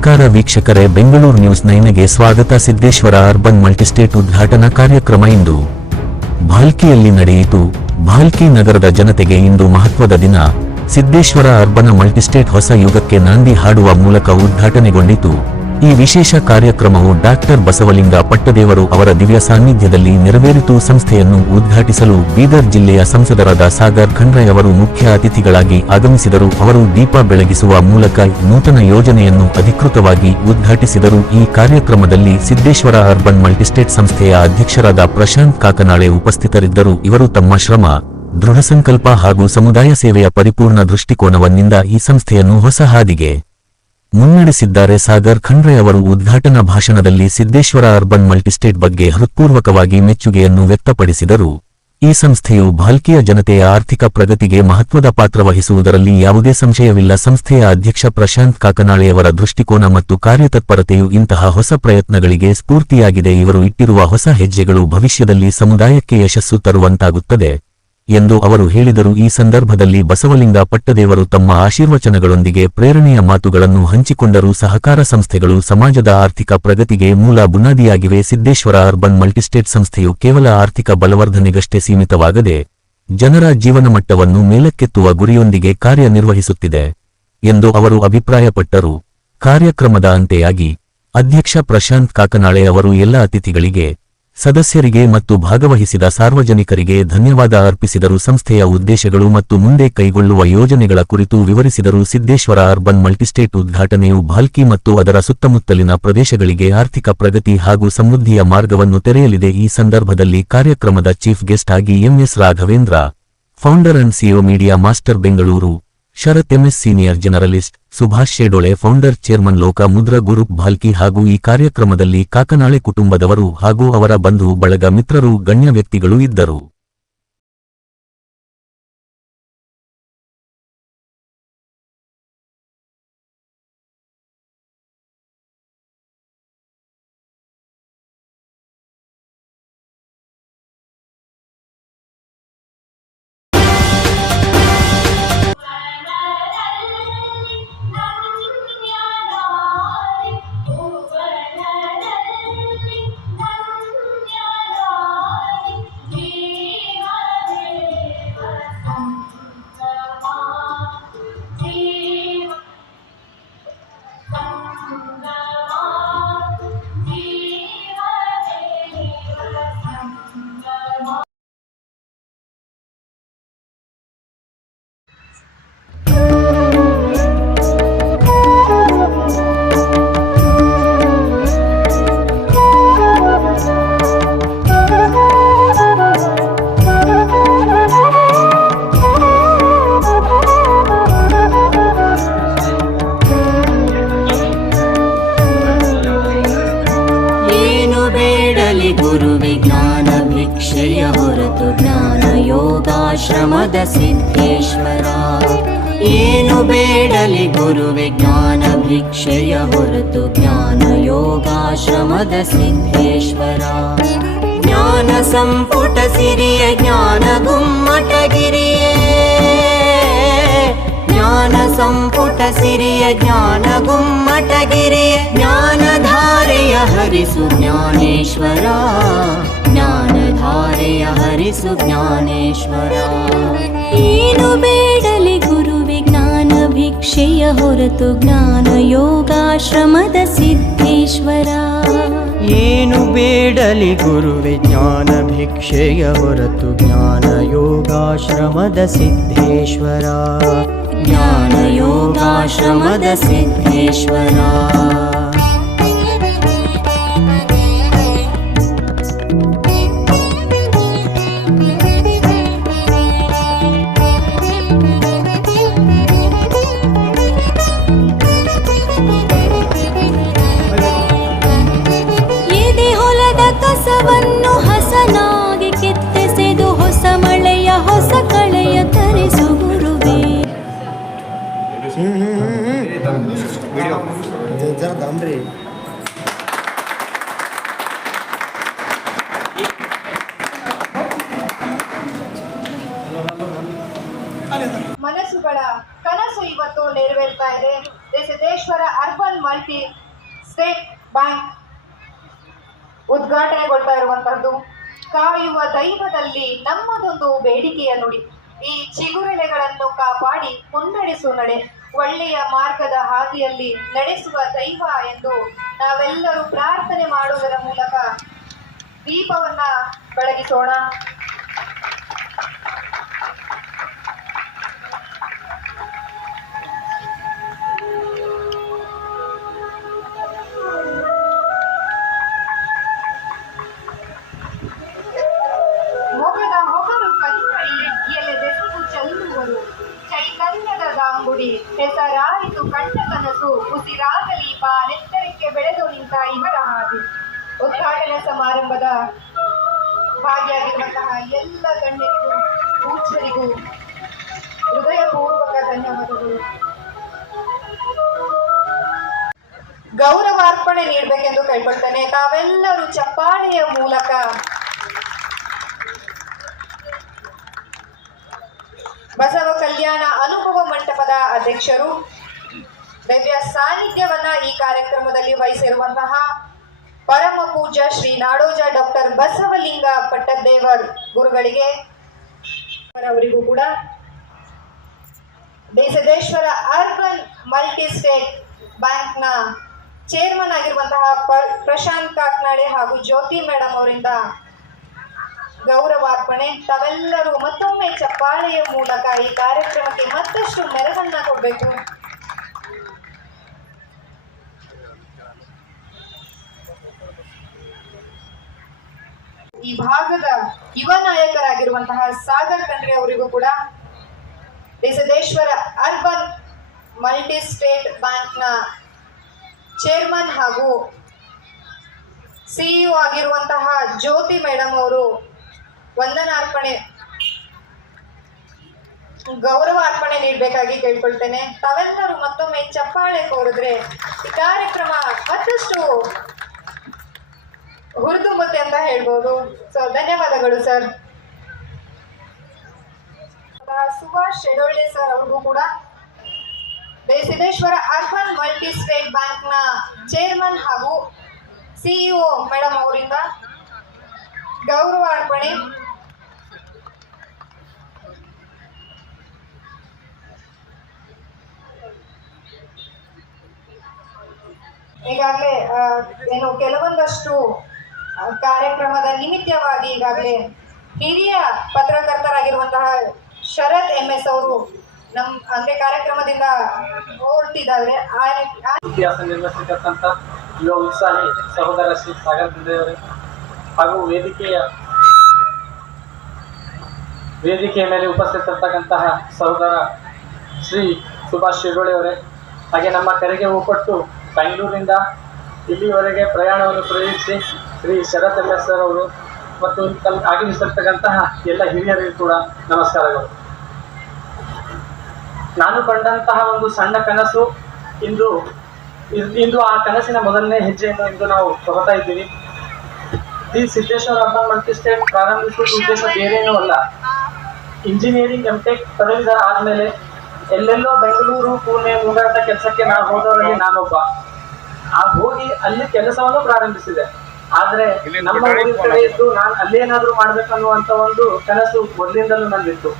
ನಮಸ್ಕಾರ ವೀಕ್ಷಕರೇ, ಬೆಂಗಳೂರು ನ್ಯೂಸ್ ನೈನ್ಗೆ ಸ್ವಾಗತ. ಸಿದ್ದೇಶ್ವರ ಅರ್ಬನ್ ಮಲ್ಟಿಸ್ಟೇಟ್ ಉದ್ಘಾಟನಾ ಕಾರ್ಯಕ್ರಮ ಇಂದು. ಭಾಲ್ಕಿಯಲ್ಲಿ ನಡೆಯಿತು. ಭಾಲ್ಕಿ ನಗರದ ಜನತೆಗೆ ಇಂದು ಮಹತ್ವದ ದಿನ. ಸಿದ್ದೇಶ್ವರ ಅರ್ಬನ್ ಮಲ್ಟಿಸ್ಟೇಟ್ ಹೊಸ ಯುಗಕ್ಕೆ ನಾಂದಿ ಹಾಡುವ ಮೂಲಕ ಉದ್ಘಾಟನೆಗೊಂಡಿತು. ಈ ವಿಶೇಷ ಕಾರ್ಯಕ್ರಮವು ಡಾಕ್ಟರ್ ಬಸವಲಿಂಗ ಪಟ್ಟದೇವರು ಅವರ ದಿವ್ಯ ಸಾನ್ನಿಧ್ಯದಲ್ಲಿ ನೆರವೇರಿತು ಸಂಸ್ಥೆಯನ್ನು ಉದ್ಘಾಟಿಸಲು ಬೀದರ್ ಜಿಲ್ಲೆಯ ಸಂಸದರಾದ ಸಾಗರ್ ಖಂಡ್ರೆ ಅವರು ಮುಖ್ಯ ಅತಿಥಿಗಳಾಗಿ ಆಗಮಿಸಿದರು. ಅವರು ದೀಪ ಬೆಳಗಿಸುವ ಮೂಲಕ ನೂತನ ಯೋಜನೆಯನ್ನು ಅಧಿಕೃತವಾಗಿ ಉದ್ಘಾಟಿಸಿದರು. ಈ ಕಾರ್ಯಕ್ರಮದಲ್ಲಿ ಸಿದ್ದೇಶ್ವರ ಅರ್ಬನ್ ಮಲ್ಟಿಸ್ಟೇಟ್ ಸಂಸ್ಥೆಯ ಅಧ್ಯಕ್ಷರಾದ ಪ್ರಶಾಂತ್ ಕಾಕನಾಳೆ ಉಪಸ್ಥಿತರಿದ್ದರು. ಇವರು ತಮ್ಮ ಶ್ರಮ ದೃಢ ಸಂಕಲ್ಪ ಹಾಗೂ ಸಮುದಾಯ ಸೇವೆಯ ಪರಿಪೂರ್ಣ ದೃಷ್ಟಿಕೋನವನ್ನಿಂದ ಈ ಸಂಸ್ಥೆಯನ್ನು ಹೊಸ ಹಾದಿಗೆ ಮುನ್ನಡೆಸಿದ್ದಾರೆ ಸಾಗರ್ ಖಂಡ್ರೆ ಅವರು ಉದ್ಘಾಟನಾ ಭಾಷಣದಲ್ಲಿ ಸಿದ್ದೇಶ್ವರ ಅರ್ಬನ್ ಮಲ್ಟಿಸ್ಟೇಟ್ ಬಗ್ಗೆ ಹೃತ್ಪೂರ್ವಕವಾಗಿ ಮೆಚ್ಚುಗೆಯನ್ನು ವ್ಯಕ್ತಪಡಿಸಿದರು. ಈ ಸಂಸ್ಥೆಯು ಭಾಲ್ಕಿಯ ಜನತೆಯ ಆರ್ಥಿಕ ಪ್ರಗತಿಗೆ ಮಹತ್ವದ ಪಾತ್ರ ವಹಿಸುವುದರಲ್ಲಿ ಯಾವುದೇ ಸಂಶಯವಿಲ್ಲ. ಸಂಸ್ಥೆಯ ಅಧ್ಯಕ್ಷ ಪ್ರಶಾಂತ್ ಕಾಕನಾಳೆಯವರ ದೃಷ್ಟಿಕೋನ ಮತ್ತು ಕಾರ್ಯತತ್ಪರತೆಯು ಇಂತಹ ಹೊಸ ಪ್ರಯತ್ನಗಳಿಗೆ ಸ್ಫೂರ್ತಿಯಾಗಿದೆ. ಇವರು ಇಟ್ಟಿರುವ ಹೊಸ ಹೆಜ್ಜೆಗಳು ಭವಿಷ್ಯದಲ್ಲಿ ಸಮುದಾಯಕ್ಕೆ ಯಶಸ್ಸು ತರುವಂತಾಗುತ್ತದೆ. ಎಂದು ಅವರು ಹೇಳಿದರು. ಈ ಸಂದರ್ಭದಲ್ಲಿ ಬಸವಲಿಂಗ ಪಟ್ಟದೇವರು ತಮ್ಮ ಆಶೀರ್ವಚನಗಳೊಂದಿಗೆ ಪ್ರೇರಣೆಯ ಮಾತುಗಳನ್ನು ಹಂಚಿಕೊಂಡರು ಸಹಕಾರ ಸಂಸ್ಥೆಗಳು ಸಮಾಜದ ಆರ್ಥಿಕ ಪ್ರಗತಿಗೆ ಮೂಲ ಬುನಾದಿಯಾಗಿವೆ. ಸಿದ್ದೇಶ್ವರ ಅರ್ಬನ್ ಮಲ್ಟಿಸ್ಟೇಟ್ ಸಂಸ್ಥೆಯು ಕೇವಲ ಆರ್ಥಿಕ ಬಲವರ್ಧನೆಗಷ್ಟೇ ಸೀಮಿತವಾಗದೆ ಜನರ ಜೀವನಮಟ್ಟವನ್ನು ಮೇಲಕ್ಕೆತ್ತುವ ಗುರಿಯೊಂದಿಗೆ ಕಾರ್ಯನಿರ್ವಹಿಸುತ್ತಿದೆ ಎಂದು ಅವರು ಅಭಿಪ್ರಾಯಪಟ್ಟರು. ಕಾರ್ಯಕ್ರಮದ ಅಂತೆಯಾಗಿ ಅಧ್ಯಕ್ಷ ಪ್ರಶಾಂತ್ ಕಾಕನಾಳೆ ಅವರು ಎಲ್ಲ ಅತಿಥಿಗಳಿಗೆ ಸದಸ್ಯರಿಗೆ ಮತ್ತು ಭಾಗವಹಿಸಿದ ಸಾರ್ವಜನಿಕರಿಗೆ ಧನ್ಯವಾದ ಅರ್ಪಿಸಿದರು. ಸಂಸ್ಥೆಯ ಉದ್ದೇಶಗಳು ಮತ್ತು ಮುಂದೆ ಕೈಗೊಳ್ಳುವ ಯೋಜನೆಗಳ ಕುರಿತು ವಿವರಿಸಿದರು. ಸಿದ್ದೇಶ್ವರ ಅರ್ಬನ್ ಮಲ್ಟಿಸ್ಟೇಟ್ ಉದ್ಘಾಟನೆಯು ಭಾಲ್ಕಿ ಮತ್ತು ಅದರ ಸುತ್ತಮುತ್ತಲಿನ ಪ್ರದೇಶಗಳಿಗೆ ಆರ್ಥಿಕ ಪ್ರಗತಿ ಹಾಗೂ ಸಮೃದ್ಧಿಯ ಮಾರ್ಗವನ್ನು ತೆರೆಯಲಿದೆ. ಈ ಸಂದರ್ಭದಲ್ಲಿ ಕಾರ್ಯಕ್ರಮದ ಚೀಫ್ ಗೆಸ್ಟ್ ಆಗಿ M S Raghavendra, founder and CEO media master Bengaluru. Sharath M S senior journalist Subhash Shedole, founder chairman Loka Mudra, group Bhalki ಹಾಗೂ ಈ ಕಾರ್ಯಕ್ರಮದಲ್ಲಿ ಕಾಕನಾಳೆ ಕುಟುಂಬದವರು ಹಾಗೂ ಅವರ ಬಂಧು, ಬಳಗ ಮಿತ್ರರು, ಗಣ್ಯ ವ್ಯಕ್ತಿಗಳು ಇದ್ದರು. Um, ಯೋಗಾಶ್ರಮದ ಸಿದ್ದೇಶ್ವರ ಜ್ಞಾನ ಸಂಪುಟ ಸಿರಿಯ ಜ್ಞಾನ ಗುಮ್ಮಟಗಿರಿಯೇ. ಜ್ಞಾನ ಸಂಪುಟ ಸಿರಿಯ ಜ್ಞಾನ ಗುಮ್ಮಟಗಿರಿಯ. ಜ್ಞಾನಧಾರೆಯ ಹರಿಸು ಜ್ಞಾನೇಶ್ವರ ಜ್ಞಾನಧಾರೆಯ ಹರಿಸು ಜ್ಞಾನೇಶ್ವರ ಏನು ಬೇಡಲಿ ಗುರುವೆ ಜ್ಞಾನ ಭಿಕ್ಷೆಯ ಹೊರತು ಜ್ಞಾನ ಯೋಗಾಶ್ರಮದ ಸಿದ್ದೇಶ್ವರ ಏನು ಕಸವನ್ನು ಹಸನಾಗಿ ಕೆತ್ತೆಸೆದು ಹೊಸ ಮಳೆಯ ಹೊಸ ಕಳೆಯ ತರಿಸು ಗುರುವೇ. ಜರ ದೈವದಲ್ಲಿ ನಮ್ಮದೊಂದು ಬೇಡಿಕೆಯ ನುಡಿ. ಈ ಚಿಗುರೆಲೆಗಳನ್ನು ಕಾಪಾಡಿ ಮುನ್ನಡೆಸು ನಡೆ. ಒಳ್ಳೆಯ ಮಾರ್ಗದ ಹಾದಿಯಲ್ಲಿ ನಡೆಸುವ ದೈವ ಎಂದು ನಾವೆಲ್ಲರೂ ಪ್ರಾರ್ಥನೆ ಮಾಡುವುದರ ಮೂಲಕ ದೀಪವನ್ನ ಬೆಳಗಿಸೋಣ. ಪರಮ ಪೂಜ್ಯ ಶ್ರೀ ನಾಡೋಜ ಡಾಕ್ಟರ್ ಬಸವಲಿಂಗ ಪಟ್ಟದೇವರ್ ಗುರುಗಳಿಗೆ, ಅವರಿಗೂ ಕೂಡ ದೇಸದೇಶ್ವರ ಅರ್ಬನ್ ಮಲ್ಟಿ ಸ್ಟೇಟ್ ಬ್ಯಾಂಕ್ನ ಚೇರ್ಮನ್ ಆಗಿರುವಂತಹ ಪ್ರಶಾಂತ್ ಕಾಕ್ನಾಡೆ ಹಾಗೂ ಜ್ಯೋತಿ ಮೇಡಮ್ ಅವರಿಂದ ಗೌರವಾರ್ಪಣೆ ತಾವೆಲ್ಲರೂ ಮತ್ತೊಮ್ಮೆ ಚಪ್ಪಾಳೆಯ ಮೂಲಕ ಈ ಕಾರ್ಯಕ್ರಮಕ್ಕೆ ಮತ್ತಷ್ಟು ಮೆರವನ್ನ ಕೊಡಬೇಕು. ಈ ಭಾಗದ ಯುವ ನಾಯಕರಾಗಿರುವಂತಹ ಸಾಗರ್ ಖಂಡ್ರೆ ಅವರಿಗೂ ಕೂಡ ದೇಸದೇಶ್ವರ ಅರ್ಬನ್ ಮಲ್ಟಿ ಸ್ಟೇಟ್ ಬ್ಯಾಂಕ್ನ ಚೇರ್ಮನ್ ಹಾಗೂ ಸಿಇಒ ಆಗಿರುವಂತಹ ಜ್ಯೋತಿ ಮೇಡಮ್ ಅವರು ವಂದನಾರ್ಪಣೆ, ಗೌರವ ಅರ್ಪಣೆ ನೀಡಬೇಕಾಗಿ ಕೇಳ್ಕೊಳ್ತೇನೆ. ತಾವೆಲ್ಲರೂ ಮತ್ತೊಮ್ಮೆ ಚಪ್ಪಾಳೆ ಕೋರಿದ್ರೆ ಈ ಕಾರ್ಯಕ್ರಮ ಮತ್ತಷ್ಟು ಹುರಿದುಂಬುತ್ತೆ ಅಂತ ಹೇಳ್ಬೋದು. ಸೊ ಧನ್ಯವಾದಗಳು ಸರ್ ಸುಭಾಷ್ ಶೆಡೊಳ್ಳೆ ಸರ್ ಅವ್ರಿಗೂ ಕೂಡ. ಸಿದ್ದೇಶ್ವರ ಅರ್ಬನ್ ಮಲ್ಟಿ ಸ್ಟೇಟ್ ಬ್ಯಾಂಕ್ನ ಚೇರ್ಮನ್ ಹಾಗೂ ಸಿಇಒ ಮೇಡಮ್ ಅವರಿಂದ ಗೌರವ ಅರ್ಪಣೆ. ಈಗಾಗಲೇ ಏನು ಕೆಲವೊಂದಷ್ಟು ಕಾರ್ಯಕ್ರಮದ ನಿಮಿತ್ತವಾಗಿ ಈಗಾಗಲೇ ಹಿರಿಯ ಪತ್ರಕರ್ತರಾಗಿರುವಂತಹ ಶರತ್ ಎಂ ಎಸ್ ಅವರು ನಮ್ಮ ಅಂದ್ರೆ ಕಾರ್ಯಕ್ರಮದಿಂದ ಹೊರಟಿದ್ದಾರೆ. ಇತಿಹಾಸ ನಿರ್ಮಿಸಿರ್ತಕ್ಕಂಥ ಯುವ ಉತ್ಸಾಹಿ ಸಹೋದರ ಶ್ರೀ ಸಾಗರ್ ತಂದೆಯವರೇ ಹಾಗೂ ವೇದಿಕೆಯ ವೇದಿಕೆಯ ಮೇಲೆ ಉಪಸ್ಥಿತರ್ತಕ್ಕಂತಹ ಸಹೋದರ ಶ್ರೀ ಸುಭಾಷ್ ಶಿರೋಳಿಯವರೇ ಹಾಗೆ ನಮ್ಮ ಕರೆಗೆ ಒಪ್ಪಟ್ಟು ಬೆಂಗಳೂರಿನಿಂದ ಇಲ್ಲಿವರೆಗೆ ಪ್ರಯಾಣವನ್ನು ಪ್ರಯೋಗಿಸಿ ಶ್ರೀ ಶರತ್ ಸರ್ ಅವರು ಮತ್ತು ಆಗಮಿಸಿರ್ತಕ್ಕಂತಹ ಎಲ್ಲ ಹಿರಿಯರಿಗೂ ಕೂಡ ನಮಸ್ಕಾರಗಳು. ನಾನು ಕಂಡಂತಹ ಒಂದು ಸಣ್ಣ ಕನಸು ಇಂದು ಇಂದು ಆ ಕನಸಿನ ಮೊದಲನೇ ಹೆಜ್ಜೆಯನ್ನು ಇಂದು ನಾವು ತಗೋತಾ ಇದ್ದೀವಿ. ಈ ಸಿದ್ದೇಶ್ವರ ಅರ್ಬನ್ ಮಲ್ಟಿ ಸ್ಟೇಟ್ ಪ್ರಾರಂಭಿಸುವ ಉದ್ದೇಶ ಬೇರೇನೂ ಅಲ್ಲ. ಇಂಜಿನಿಯರಿಂಗ್ ಎಂ ಟೆಕ್ ಪದವೀಧರ ಆದಮೇಲೆ ಎಲ್ಲೆಲ್ಲೋ ಬೆಂಗಳೂರು, ಪುಣೆ ಮುಂದಾದ ಕೆಲಸಕ್ಕೆ ನಾವು ಹೋದವರಲ್ಲಿ ನಾನೊಬ್ಬ. ಆ ಹೋಗಿ ಅಲ್ಲಿ ಕೆಲಸವನ್ನು ಪ್ರಾರಂಭಿಸಿದೆ. ಆದ್ರೆ ನಮ್ಮ ಊರಿನ ಕಡೆ ಇದ್ದು ನಾನು ಅಲ್ಲೇನಾದ್ರೂ ಮಾಡ್ಬೇಕನ್ನುವಂತ ಒಂದು ಕನಸು ಮೊದಲಿಂದಲೂ ನಂದಿತ್ತು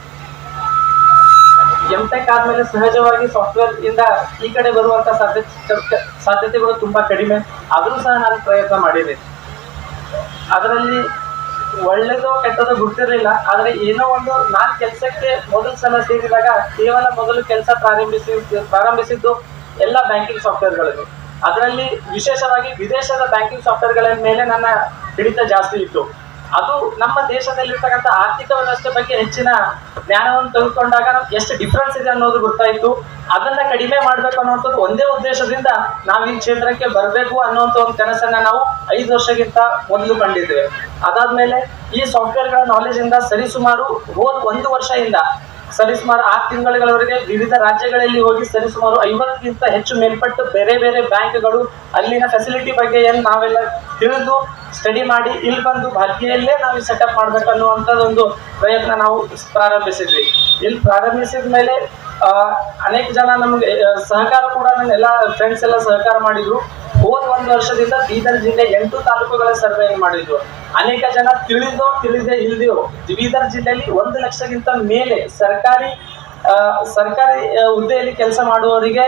ಎಂ ಟೆಕ್ ಆದ್ಮೇಲೆ ಸಹಜವಾಗಿ ಸಾಫ್ಟ್ವೇರ್ ಇಂದ ಈ ಕಡೆ ಬರುವಂತ ಸಾಧ್ಯತೆ ಸಾಧ್ಯತೆಗಳು ತುಂಬಾ ಕಡಿಮೆ. ಆದರೂ ಸಹ ನಾನು ಪ್ರಯತ್ನ ಮಾಡಿದೆ. ಅದರಲ್ಲಿ ಒಳ್ಳೇದೋ ಕೆಟ್ಟದೋ ಗೊತ್ತಿರಲಿಲ್ಲ ಆದರೆ ಏನೋ ಒಂದು ನಾನ್ ಕೆಲಸಕ್ಕೆ ಮೊದಲ ಸಲ ಸೇರಿದಾಗ ಕೇವಲ ಮೊದಲು ಕೆಲಸ ಪ್ರಾರಂಭಿಸಿ ಪ್ರಾರಂಭಿಸಿದ್ದು ಎಲ್ಲ ಬ್ಯಾಂಕಿಂಗ್ ಸಾಫ್ಟ್ವೇರ್ಗಳನ್ನು ಅದರಲ್ಲಿ ವಿಶೇಷವಾಗಿ ವಿದೇಶದ ಬ್ಯಾಂಕಿಂಗ್ ಸಾಫ್ಟ್ವೇರ್ಗಳ ಮೇಲೆ ನನ್ನ ಹಿಡಿತ ಜಾಸ್ತಿ ಇತ್ತು. ಅದು ನಮ್ಮ ದೇಶದಲ್ಲಿರ್ತಕ್ಕಂಥ ಆರ್ಥಿಕ ವ್ಯವಸ್ಥೆ ಬಗ್ಗೆ ಹೆಚ್ಚಿನ ಜ್ಞಾನವನ್ನು ತೆಗೆದುಕೊಂಡಾಗ ಎಷ್ಟು ಡಿಫ್ರೆನ್ಸ್ ಇದೆ ಅನ್ನೋದು ಗೊತ್ತಾಯಿತು. ಅದನ್ನ ಕಡಿಮೆ ಮಾಡ್ಬೇಕು ಅನ್ನುವಂಥದ್ದು ಒಂದೇ ಉದ್ದೇಶದಿಂದ ನಾವು ಈ ಕ್ಷೇತ್ರಕ್ಕೆ ಬರಬೇಕು ಅನ್ನುವಂಥ ಒಂದು ಕನಸನ್ನ ನಾವು ಐದು ವರ್ಷಕ್ಕಿಂತ ಮೊದಲು ಕಂಡಿದ್ದೇವೆ. ಅದಾದ್ಮೇಲೆ ಈ ಸಾಫ್ಟ್ವೇರ್ಗಳ ನಾಲೆಜ್ ಇಂದ ಸರಿಸುಮಾರು ಹೋದ ಒಂದು ವರ್ಷದಿಂದ ಸರಿಸುಮಾರು ಆರು ತಿಂಗಳವರೆಗೆ ವಿವಿಧ ರಾಜ್ಯಗಳಲ್ಲಿ ಹೋಗಿ ಸರಿಸುಮಾರು ಐವತ್ತಕ್ಕಿಂತ ಹೆಚ್ಚು ಮೇಲ್ಪಟ್ಟು ಬೇರೆ ಬೇರೆ ಬ್ಯಾಂಕ್ಗಳು ಅಲ್ಲಿನ ಫೆಸಿಲಿಟಿ ಬಗ್ಗೆ ಏನು ನಾವೆಲ್ಲ ತಿಳಿದು ಸ್ಟಡಿ ಮಾಡಿ ಇಲ್ಲಿ ಬಂದು ಭಾರತೀಯಲ್ಲೇ ನಾವು ಸೆಟಪ್ ಮಾಡ್ಬೇಕನ್ನುವಂಥದ್ದೊಂದು ಪ್ರಯತ್ನ ನಾವು ಪ್ರಾರಂಭಿಸಿದ್ವಿ. ಇಲ್ಲಿ ಪ್ರಾರಂಭಿಸಿದ ಮೇಲೆ ಅನೇಕ ಜನ ನಮ್ಗೆ ಸಹಕಾರ ಕೂಡ ಎಲ್ಲ ಫ್ರೆಂಡ್ಸ್ ಎಲ್ಲ ಸಹಕಾರ ಮಾಡಿದ್ರು. ಹೋದ ಒಂದು ವರ್ಷದಿಂದ ಬೀದರ್ ಜಿಲ್ಲೆ ಎಂಟು ತಾಲೂಕುಗಳ ಸರ್ವೆ ಮಾಡಿದ್ರು. ಅನೇಕ ಜನ ತಿಳಿದೋ ತಿಳಿದೇ ಇಲ್ದೆಯೋ ಬೀದರ್ ಜಿಲ್ಲೆಯಲ್ಲಿ ಒಂದು ಲಕ್ಷಕ್ಕಿಂತ ಮೇಲೆ ಸರ್ಕಾರಿ ಸರ್ಕಾರಿ ಹುದ್ದೆಯಲ್ಲಿ ಕೆಲಸ ಮಾಡುವವರಿಗೆ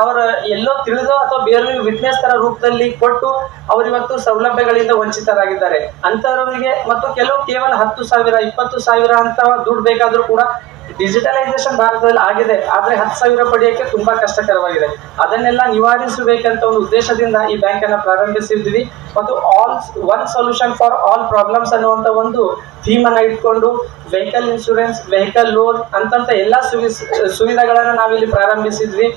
ಅವರ ಎಲ್ಲೋ ತಿಳಿದೋ ಅಥವಾ ಬೇರೆ ವಿಟ್ನೆಸ್ ತರ ರೂಪದಲ್ಲಿ ಕೊಟ್ಟು ಅವರಿವತ್ತು ಸೌಲಭ್ಯಗಳಿಂದ ವಂಚಿತರಾಗಿದ್ದಾರೆ. ಅಂತವರಿಗೆ ಮತ್ತು ಕೆಲವು ಕೇವಲ ಹತ್ತು ಸಾವಿರ, ಇಪ್ಪತ್ತು ಸಾವಿರ ಅಂತ ದುಡ್ಡು ಬೇಕಾದ್ರೂ ಕೂಡ ಡಿಜಿಟಲೈಸೇಷನ್ ಭಾರತದಲ್ಲಿ ಆಗಿದೆ, ಆದ್ರೆ ಹತ್ತು ಸಾವಿರ ಪಡೆಯೋಕ್ಕೆ ತುಂಬಾ ಕಷ್ಟಕರವಾಗಿದೆ. ಅದನ್ನೆಲ್ಲ ನಿವಾರಿಸಬೇಕಂತ ಒಂದು ಉದ್ದೇಶದಿಂದ ಈ ಬ್ಯಾಂಕ್ ಅನ್ನ ಪ್ರಾರಂಭಿಸಿದ್ವಿ. ಮತ್ತು all one solution for all problems ಅನ್ನುವಂತ ಒಂದು ಥೀಮ್ ಅನ್ನ ಇಟ್ಕೊಂಡು ವೆಹಿಕಲ್ ಇನ್ಶೂರೆನ್ಸ್ ವೆಹಿಕಲ್ ಲೋನ್ ಅಂತಂತ ಎಲ್ಲಾ ಸುವಿ, ಸುವಿಧೆಗಳನ್ನ ನಾವಿಲ್ಲಿ ಪ್ರಾರಂಭಿಸಿದ್ವಿ.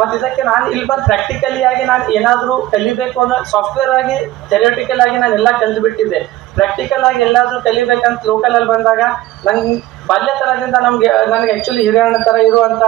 ಮತ್ತು ಇದಕ್ಕೆ ನಾನು ಇಲ್ಲಿ ಬಂದು ಪ್ರಾಕ್ಟಿಕಲಿ ಆಗಿ ನಾನು ಏನಾದರೂ ಕಲಿಬೇಕು ಅನ್ನೋ ಸಾಫ್ಟ್ವೇರ್ ಆಗಿ ಥೆರಿಯೋಟಿಕಲ್ ಆಗಿ ನಾನು ಎಲ್ಲ ಕಲ್ತ್ಬಿಟ್ಟಿದ್ದೆ ಪ್ರಾಕ್ಟಿಕಲ್ ಆಗಿ ಎಲ್ಲಾದರೂ ಕಲಿಬೇಕಂತ ಲೋಕಲ್ ಅಲ್ಲಿ ಬಂದಾಗ ಬಾಲ್ಯ ತರದಿಂದ ನಮ್ಗೆ, ನನಗೆ ಆಕ್ಚುಲಿ ಹಿರಿಯಣ್ಣ ತರ ಇರುವಂತ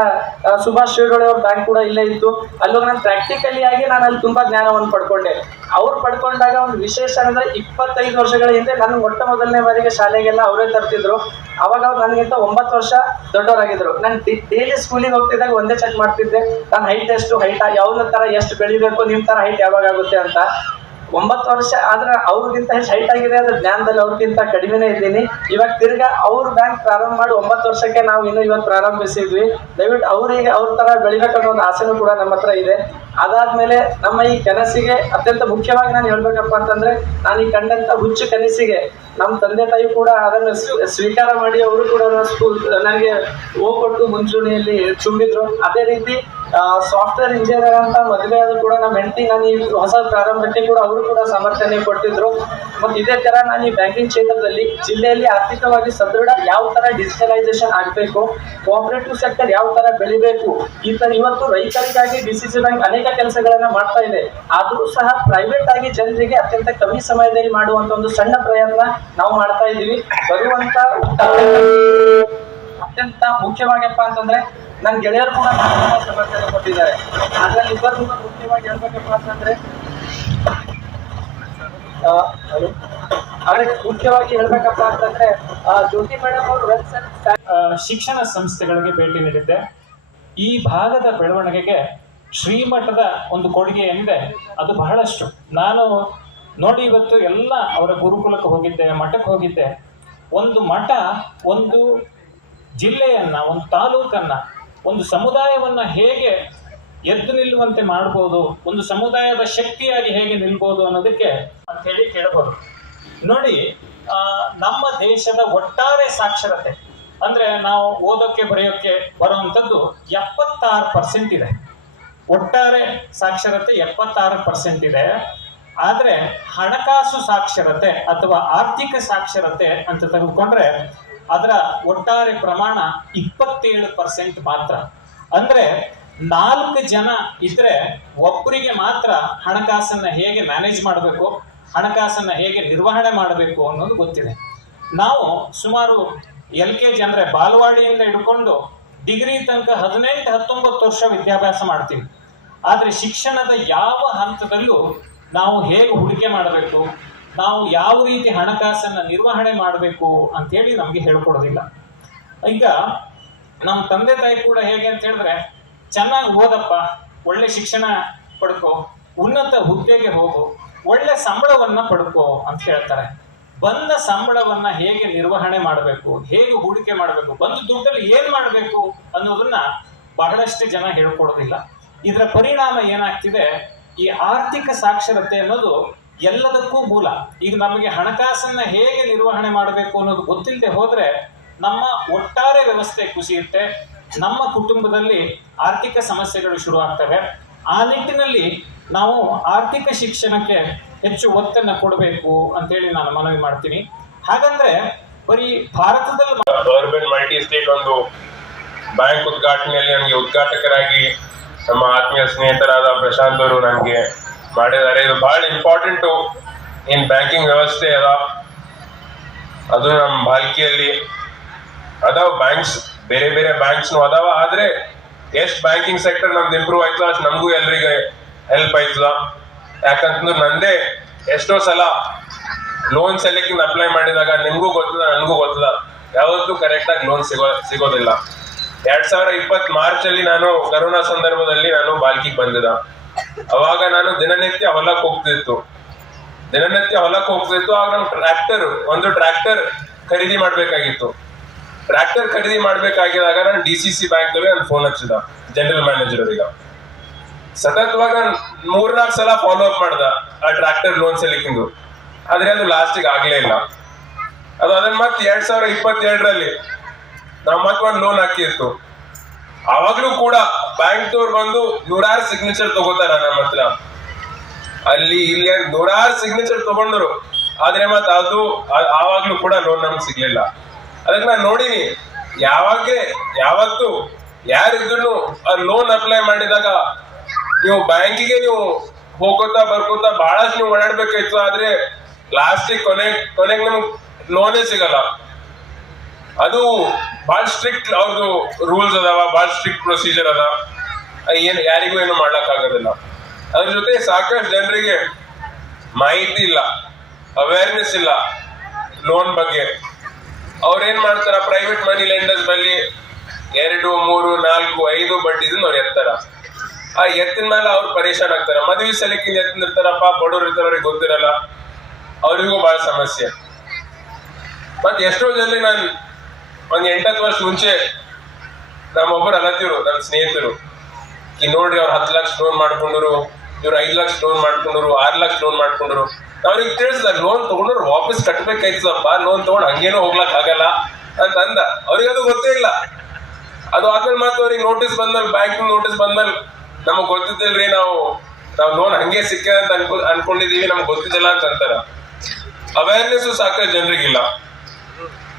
ಸುಭಾಷ್ ಶ್ರೀಗಳು ಅವ್ರ ಬ್ಯಾಂಕ್ ಕೂಡ ಇಲ್ಲೇ ಇತ್ತು. ಅಲ್ಲೋಗಿ ನಾನು ಪ್ರಾಕ್ಟಿಕಲಿ ಆಗಿ ನಾನು ಅಲ್ಲಿ ತುಂಬಾ ಜ್ಞಾನವನ್ನು ಪಡ್ಕೊಂಡೆ. ಅವ್ರು ಪಡ್ಕೊಂಡಾಗ ಒಂದು ವಿಶೇಷ ಅಂದ್ರೆ ಇಪ್ಪತ್ತೈದು ವರ್ಷಗಳ ಹಿಂದೆ ನನ್ನ ಮೊಟ್ಟ ಮೊದಲನೇ ಬಾರಿಗೆ ಶಾಲೆಗೆಲ್ಲ ಅವರೇ ತರ್ತಿದ್ರು. ಅವಾಗ ಅವ್ರು ನನಗಿಂತ ಒಂಬತ್ತು ವರ್ಷ ದೊಡ್ಡವರಾಗಿದ್ರು. ನಾನು ಡೈಲಿ ಸ್ಕೂಲಿಗೆ ಹೋಗ್ತಿದ್ದಾಗ ಒಂದೇ ಚೆಕ್ ಮಾಡ್ತಿದ್ದೆ. ನಾನು ಹೈಟ್ ಎಷ್ಟು ಹೈಟ್ ಯಾವ ತರ ಎಷ್ಟು ಬೆಳಿಬೇಕು, ನಿಮ್ ತರ ಹೈಟ್ ಯಾವಾಗ ಆಗುತ್ತೆ ಅಂತ. ಒಂಬತ್ತು ವರ್ಷ ಆದ್ರೆ ಅವ್ರಿಗಿಂತ ಹೆಚ್ಚು ಹೈಟ್ ಆಗಿದೆ ಅದ್ರ ಜ್ಞಾನದಲ್ಲಿ ಅವ್ರಿಗಿಂತ ಕಡಿಮೆನೇ ಇದ್ದೀನಿ. ಇವಾಗ ತಿರ್ಗಾ ಅವ್ರ ಬ್ಯಾಂಕ್ ಪ್ರಾರಂಭ ಮಾಡಿ ಒಂಬತ್ತು ವರ್ಷಕ್ಕೆ ನಾವು ಇನ್ನು ಇವತ್ತು ಪ್ರಾರಂಭಿಸಿದ್ವಿ. ದಯವಿಟ್ಟು ಅವರಿಗೆ ಅವ್ರ ತರ ಬೆಳಿಬೇಕನ್ನೋ ಒಂದು ಆಸೆನೂ ಕೂಡ ನಮ್ಮ ಹತ್ರ ಇದೆ. ಅದಾದ್ಮೇಲೆ ನಮ್ಮ ಈ ಕನಸಿಗೆ ಅತ್ಯಂತ ಮುಖ್ಯವಾಗಿ ನಾನು ಹೇಳ್ಬೇಕಪ್ಪ ಅಂತಂದ್ರೆ ನಾನು ಈ ಕಂಡಂತ ಹುಚ್ಚು ಕನಸಿಗೆ ನಮ್ಮ ತಂದೆ ತಾಯಿ ಕೂಡ ಅದನ್ನು ಸ್ವ- ಸ್ವೀಕಾರ ಮಾಡಿ ಅವರು ಕೂಡ ಸ್ಕೂಲ್, ನನಗೆ ಹೋಗ್ಬಿಟ್ಟು ಮುಂಚೂಣಿಯಲ್ಲಿ ತುಂಬಿದ್ರು ಅದೇ ರೀತಿ ಸಾಫ್ಟ್ವೇರ್ ಇಂಜಿನಿಯರ್ ಅಂತ ಮದುವೆ ಆದ್ರೂ ಕೂಡ ನಮ್ಮ ಹೆಂಡತಿ, ನಾನು ಈ ಹೊಸ ಪ್ರಾರಂಭಕ್ಕೆ ಕೂಡ ಅವರು ಕೂಡ ಸಮರ್ಥನೆ ಕೊಟ್ಟಿದ್ರು. ಮತ್ತು ಇದೇ ತರ ನಾನು ಈ ಬ್ಯಾಂಕಿಂಗ್ ಕ್ಷೇತ್ರದಲ್ಲಿ ಜಿಲ್ಲೆಯಲ್ಲಿ ಆರ್ಥಿಕವಾಗಿ ಸದೃಢ ಯಾವ ತರ ಡಿಜಿಟಲೈಸೇಷನ್ ಆಗಬೇಕು ಕೋಆಪರೇಟಿವ್ ಸೆಕ್ಟರ್ ಯಾವ ತರ ಬೆಳಿಬೇಕು, ಈ ತರ ಇವತ್ತು ರೈತರಿಗಾಗಿ ಡಿ ಸಿ ಸಿ ಬ್ಯಾಂಕ್ ಅನೇಕ ಕೆಲಸಗಳನ್ನ ಮಾಡ್ತಾ ಇದೆ. ಆದರೂ ಸಹ ಪ್ರೈವೇಟ್ ಆಗಿ ಜನರಿಗೆ ಅತ್ಯಂತ ಕಮ್ಮಿ ಸಮಯದಲ್ಲಿ ಮಾಡುವಂತ ಒಂದು ಸಣ್ಣ ಪ್ರಯತ್ನ ನಾವು ಮಾಡ್ತಾ ಇದ್ದೀವಿ ಬರುವಂತ ಅತ್ಯಂತ ಮುಖ್ಯವಾಗಪ್ಪ ಅಂತಂದ್ರೆ ನನ್ನ ಗೆಳೆಯರು ಕೂಡ ಸಮಸ್ಯೆ ಕೊಟ್ಟಿದ್ದಾರೆ. ಅದ್ರಲ್ಲಿ ಇಬ್ಬರು ಮುಖ್ಯವಾಗಿ ಹೇಳ್ಬೇಕಪ್ಪ ಅಂತಂದ್ರೆ hello? ಆದ್ರೆ ಮುಖ್ಯವಾಗಿ ಹೇಳ್ಬೇಕಪ್ಪ ಅಂತಂದ್ರೆ ಜ್ಯೋತಿ ಮೇಡಮ್ ಅವರು ಶಿಕ್ಷಣ ಸಂಸ್ಥೆಗಳಿಗೆ ಭೇಟಿ ನೀಡಿದ್ದೆ. ಈ ಭಾಗದ ಬೆಳವಣಿಗೆಗೆ ಶ್ರೀಮಠದ ಒಂದು ಕೊಡುಗೆ ಏನಿದೆ, ಅದು ಬಹಳಷ್ಟು. ನಾನು ನೋಡಿ ಇವತ್ತು ಎಲ್ಲ ಅವರ ಗುರುಕುಲಕ್ಕೆ ಹೋಗಿದ್ದೆ, ಮಠಕ್ಕೆ ಹೋಗಿದ್ದೆ. ಒಂದು ಮಠ, ಒಂದು ಜಿಲ್ಲೆಯನ್ನ, ಒಂದು ತಾಲೂಕನ್ನ ಒಂದು ಸಮುದಾಯವನ್ನ ಹೇಗೆ ಎದ್ದು ನಿಲ್ಲುವಂತೆ ಮಾಡ್ಬೋದು, ಒಂದು ಸಮುದಾಯದ ಶಕ್ತಿಯಾಗಿ ಹೇಗೆ ನಿಲ್ಬೋದು ಅನ್ನೋದಕ್ಕೆ ಅಂತ ಹೇಳಿ ಕೇಳಬಹುದು ನೋಡಿ ನಮ್ಮ ದೇಶದ ಒಟ್ಟಾರೆ ಸಾಕ್ಷರತೆ, ಅಂದ್ರೆ ನಾವು ಓದೋಕೆ ಬರೆಯೋಕೆ ಬರುವಂಥದ್ದು ಎಪ್ಪತ್ತಾರು ಪರ್ಸೆಂಟ್ ಇದೆ. ಒಟ್ಟಾರೆ ಸಾಕ್ಷರತೆ ಎಪ್ಪತ್ತಾರು ಪರ್ಸೆಂಟ್ ಇದೆ. ಆದರೆ ಹಣಕಾಸು ಸಾಕ್ಷರತೆ ಅಥವಾ ಆರ್ಥಿಕ ಸಾಕ್ಷರತೆ ಅಂತ ತೆಗೆದುಕೊಂಡ್ರೆ ಅದರ ಒಟ್ಟಾರೆ ಪ್ರಮಾಣ ಇಪ್ಪತ್ತೇಳು ಪರ್ಸೆಂಟ್ ಮಾತ್ರ. ಅಂದ್ರೆ ನಾಲ್ಕು ಜನ ಇದ್ರೆ ಒಬ್ಬರಿಗೆ ಮಾತ್ರ ಹಣಕಾಸನ್ನ ಹೇಗೆ ಮ್ಯಾನೇಜ್ ಮಾಡಬೇಕು, ಹಣಕಾಸನ್ನ ಹೇಗೆ ನಿರ್ವಹಣೆ ಮಾಡಬೇಕು ಅನ್ನೋದು ಗೊತ್ತಿದೆ. ನಾವು ಸುಮಾರು ಎಲ್ ಕೆ ಜಿ ಅಂದ್ರೆ ಬಾಲವಾಡಿಯಿಂದ ಹಿಡ್ಕೊಂಡು ಡಿಗ್ರಿ ತನಕ ಹದಿನೆಂಟು, ಹತ್ತೊಂಬತ್ತು ವರ್ಷ ವಿದ್ಯಾಭ್ಯಾಸ ಮಾಡ್ತೀವಿ. ಆದರೆ ಶಿಕ್ಷಣದ ಯಾವ ಹಂತದಲ್ಲೂ ನಾವು ಹೇಗೆ ಹೂಡಿಕೆ ಮಾಡಬೇಕು ನಾವು ಯಾವ ರೀತಿ ಹಣಕಾಸನ್ನು ನಿರ್ವಹಣೆ ಮಾಡಬೇಕು ಅಂತೇಳಿ ನಮಗೆ ಹೇಳ್ಕೊಡೋದಿಲ್ಲ. ಈಗ ನಮ್ಮ ತಂದೆ ತಾಯಿ ಕೂಡ ಹೇಗೆ ಅಂತ ಹೇಳಿದ್ರೆ, ಚೆನ್ನಾಗಿ ಓದಪ್ಪ, ಒಳ್ಳೆ ಶಿಕ್ಷಣ ಪಡ್ಕೋ, ಉನ್ನತ ಹುದ್ದೆಗೆ ಹೋಗು, ಒಳ್ಳೆ ಸಂಬಳವನ್ನ ಪಡ್ಕೋ ಅಂತ ಹೇಳ್ತಾರೆ. ಬಂದ ಸಂಬಳವನ್ನ ಹೇಗೆ ನಿರ್ವಹಣೆ ಮಾಡಬೇಕು, ಹೇಗೆ ಹೂಡಿಕೆ ಮಾಡಬೇಕು, ಬಂದ ದುಡ್ಡಲ್ಲಿ ಏನ್ ಮಾಡಬೇಕು ಅನ್ನೋದನ್ನ ಬಹಳಷ್ಟು ಜನ ಹೇಳ್ಕೊಡೋದಿಲ್ಲ. ಇದರ ಪರಿಣಾಮ ಏನಾಗ್ತಿದೆ, ಈ ಆರ್ಥಿಕ ಸಾಕ್ಷರತೆ ಅನ್ನೋದು ಎಲ್ಲದಕ್ಕೂ ಮೂಲ. ಈಗ ನಮಗೆ ಹಣಕಾಸನ್ನ ಹೇಗೆ ನಿರ್ವಹಣೆ ಮಾಡಬೇಕು ಅನ್ನೋದು ಗೊತ್ತಿಲ್ಲದೆ ಹೋದ್ರೆ ನಮ್ಮ ಒಟ್ಟಾರೆ ವ್ಯವಸ್ಥೆ ಕುಸಿಯುತ್ತೆ ನಮ್ಮ ಕುಟುಂಬದಲ್ಲಿ ಆರ್ಥಿಕ ಸಮಸ್ಯೆಗಳು ಶುರು ಆಗ್ತವೆ. ಆ ನಿಟ್ಟಿನಲ್ಲಿ ನಾವು ಆರ್ಥಿಕ ಶಿಕ್ಷಣಕ್ಕೆ ಹೆಚ್ಚು ಒತ್ತನ್ನು ಕೊಡಬೇಕು ಅಂತೇಳಿ ನಾನು ಮನವಿ ಮಾಡ್ತೀನಿ. ಹಾಗಂದ್ರೆ ಬರೀ ಭಾರತದಲ್ಲಿ ಅರ್ಬನ್ ಮಲ್ಟಿ ಸ್ಟೇಟ್ ಒಂದು ಬ್ಯಾಂಕ್ ಉದ್ಘಾಟನೆಯಲ್ಲಿ ನನಗೆ ಉದ್ಘಾಟಕರಾಗಿ ನಮ್ಮ ಆತ್ಮೀಯ ಸ್ನೇಹಿತರಾದ ಪ್ರಶಾಂತ್ ಅವರು ನನಗೆ ಮಾಡಿದ್ದಾರೆ ಇದು ಬಹಳ ಇಂಪಾರ್ಟೆಂಟು ಇನ್ ಬ್ಯಾಂಕಿಂಗ್ ವ್ಯವಸ್ಥೆ ಅದ. ಅದು ನಮ್ಮ ಬಾಲ್ಕಿಯಲ್ಲಿ ಅದಾವ ಬ್ಯಾಂಕ್ಸ್ ಬೇರೆ ಬೇರೆ ಬ್ಯಾಂಕ್ಸ್ನು ಅದಾವ. ಆದ್ರೆ ಎಷ್ಟು ಬ್ಯಾಂಕಿಂಗ್ ಸೆಕ್ಟರ್ ನಮ್ದು ಇಂಪ್ರೂವ್ ಆಯ್ತದ ಅಷ್ಟು ನಮಗೂ ಎಲ್ರಿಗೆ ಹೆಲ್ಪ್ ಆಯ್ತದ. ಯಾಕಂತಂದ್ರೆ ನಂದೇ ಎಷ್ಟೋ ಸಲ ಲೋನ್ ಸೆಲೆಕ್ಟಿಂಗ್ ಅಪ್ಲೈ ಮಾಡಿದಾಗ ನಿಮಗೂ ಗೊತ್ತದ, ನನಗೂ ಗೊತ್ತದ. ಯಾವತ್ತೂ ಕರೆಕ್ಟ್ ಆಗಿ ಲೋನ್ ಸಿಗೋ, ಸಿಗೋದಿಲ್ಲ. ಎರಡ್ ಸಾವಿರ ಇಪ್ಪತ್ ಮಾರ್ಚ್ ಅಲ್ಲಿ ನಾನು ಕರೋನಾ ಸಂದರ್ಭದಲ್ಲಿ ನಾನು ಬಾಲ್ಕಿಗೆ ಬಂದಿದ ಅವಾಗ ನಾನು ದಿನನಿತ್ಯ ಹೊಲಕ್ಕೆ ಹೋಗ್ತಿತ್ತು. ದಿನನಿತ್ಯ ಹೊಲಕ್ಕೆ ಹೋಗ್ತಿತ್ತು, ಆಗ ನಮ್ ಟ್ರ್ಯಾಕ್ಟರ್ ಒಂದು ಟ್ರ್ಯಾಕ್ಟರ್ ಖರೀದಿ ಮಾಡ್ಬೇಕಾಗಿತ್ತು. ಟ್ರ್ಯಾಕ್ಟರ್ ಖರೀದಿ ಮಾಡ್ಬೇಕಾಗಿದಾಗ ನಾನು ಡಿ ಸಿ ಸಿ ಬ್ಯಾಂಕ್ ನಾನು ಫೋನ್ ಹಚ್ಚಿದ ಜನರಲ್ ಮ್ಯಾನೇಜರ್ ಅವರಿಗೆ. ಸತತವಾಗ ಮೂರ್ನಾಲ್ಕು ಸಲ ಫಾಲೋ ಅಪ್ ಮಾಡ್ದ, ಆ ಟ್ರ್ಯಾಕ್ಟರ್ ಲೋನ್ ಸಲಿಕ್ಕಿಂದು ಆದ್ರೆ ಅದು ಲಾಸ್ಟಿಗೆ ಆಗ್ಲೇ ಇಲ್ಲ. ಅದು ಅದನ್ನ ಮತ್ತೆ ಎರಡ್ ಸಾವಿರ ಇಪ್ಪತ್ತೆರಡರಲ್ಲಿ ನಾವು ಮತ್ತೆ ಒಂದು ಲೋನ್ ಹಾಕಿತ್ತು. ಅವಾಗ್ಲೂ ಕೂಡ ಬ್ಯಾಂಕ್ ದವ್ರು ಬಂದು ನೂರಾರು ಸಿಗ್ನೇಚರ್ ತಗೋತಾರ ನಮ್ಮ ಹತ್ರ. ಅಲ್ಲಿ ಇಲ್ಲಿ ನೂರಾರು ಸಿಗ್ನೇಚರ್ ತಗೊಂಡ್ರು. ಆದ್ರೆ ಮತ್ತೆ ಅದು ಆವಾಗ್ಲೂ ಕೂಡ ಲೋನ್ ನಮ್ಗೆ ಸಿಗ್ಲಿಲ್ಲ. ಅದಕ್ಕೆ ನಾನು ನೋಡಿನಿ ಯಾವಾಗೆ ಯಾವತ್ತು ಯಾರಿದ್ರು ಆ ಲೋನ್ ಅಪ್ಲೈ ಮಾಡಿದಾಗ ನೀವು ಬ್ಯಾಂಕಿಗೆ ನೀವು ಹೋಗೋತಾ ಬರ್ಕೋತಾ ಬಹಳಷ್ಟು ನೀವು ಓಡಾಡ್ಬೇಕಾಯ್ತು, ಆದ್ರೆ ಲಾಸ್ಟಿಗೆ ಕೊನೆ ಕೊನೆಗೆ ನಮ್ಗೆ ಲೋನೇ ಸಿಗಲ್ಲ. ಅದು ಭಾಳ ಸ್ಟ್ರಿಕ್ಟ್ ಅವ್ರದ್ದು ರೂಲ್ಸ್ ಅದಾವ, ಭಾಳ ಸ್ಟ್ರಿಕ್ಟ್ ಪ್ರೊಸೀಜರ್ ಅದ. ಏನು, ಯಾರಿಗೂ ಏನು ಮಾಡ್ಲಕ್ ಆಗೋದಿಲ್ಲ ಅದ್ರ ಜೊತೆ ಸಾಕಷ್ಟು ಜನರಿಗೆ ಮಾಹಿತಿ ಇಲ್ಲ ಅವೇರ್ನೆಸ್ ಇಲ್ಲ ಲೋನ್ ಬಗ್ಗೆ. ಅವ್ರೇನ್ ಮಾಡ್ತಾರ ಪ್ರೈವೇಟ್ ಮನಿ ಲೆಂಡರ್ಸ್ ಬಳಿ ಎರಡು, ಮೂರು, ನಾಲ್ಕು, ಐದು ಬಡ್ಡಿ ಅವ್ರು ಎತ್ತಾರ. ಆ, ಎತ್ತಿನ ಮೇಲೆ ಅವ್ರು ಪರೇಶಾನ್ ಆಗ್ತಾರ. ಮದುವೆ ಸಲಿಕಿಂದ ಎತ್ತಿರ್ತಾರಪ್ಪ ಬಡವ್ರು ಇರ್ತಾರ ಗೊತ್ತಿರಲ್ಲ. ಅವರಿಗೂ ಬಹಳ ಸಮಸ್ಯೆ. ಮತ್ತೆ ಎಷ್ಟೋ ಜನ ನಾನು ಒಂದ್ ಎಂಟತ್ತು ವರ್ಷ ಮುಂಚೆ ನಮ್ಮೊಬ್ಬರು ಅಲತ್ತಿರು ನನ್ನ ಸ್ನೇಹಿತರು. ಈ ನೋಡ್ರಿ ಅವ್ರು ಹತ್ತು ಲಕ್ಷ ಲೋನ್ ಮಾಡ್ಕೊಂಡ್ರು, ಇವ್ರು ಐದು ಲಕ್ಷ ಲೋನ್ ಮಾಡ್ಕೊಂಡ್ರು, ಆರು ಲಕ್ಷ ಲೋನ್ ಮಾಡ್ಕೊಂಡ್ರು. ಅವ್ರಿಗೆ ತಿಳಿಸ್ದ ಲೋನ್ ತಗೊಂಡ್ರು ವಾಪಸ್ ಕಟ್ಬೇಕಾಯ್ತದಪ್ಪ ಲೋನ್ ತಗೊಂಡು ಹಂಗೇನೋ ಹೋಗ್ಲಕ್ ಆಗಲ್ಲ ಅಂತ ಅಂದ. ಅವ್ರಿಗೆ ಅದು ಗೊತ್ತೇ ಇಲ್ಲ. ಅದು ಆದ್ಮೇಲೆ ಮತ್ತೆ ಅವ್ರಿಗೆ ನೋಟಿಸ್ ಬಂದ್ಮೇಲೆ ಬ್ಯಾಂಕ್ ನೋಟಿಸ್ ಬಂದ್ಮೇಲೆ ನಮಗ್ ಗೊತ್ತಿದ್ದಿಲ್ರಿ ನಾವು ನಾವು ಲೋನ್ ಹಂಗೆ ಸಿಕ್ಕ ಅಂತ ಅನ್ಕೊ ಅನ್ಕೊಂಡಿದೀವಿ ನಮ್ಗೆ ಗೊತ್ತಿದ್ದಿಲ್ಲ ಅಂತ ಅಂತಾರ. ಅವೇರ್ನೆಸ್ ಸಾಕ ಜನರಿಗಿಲ್ಲ.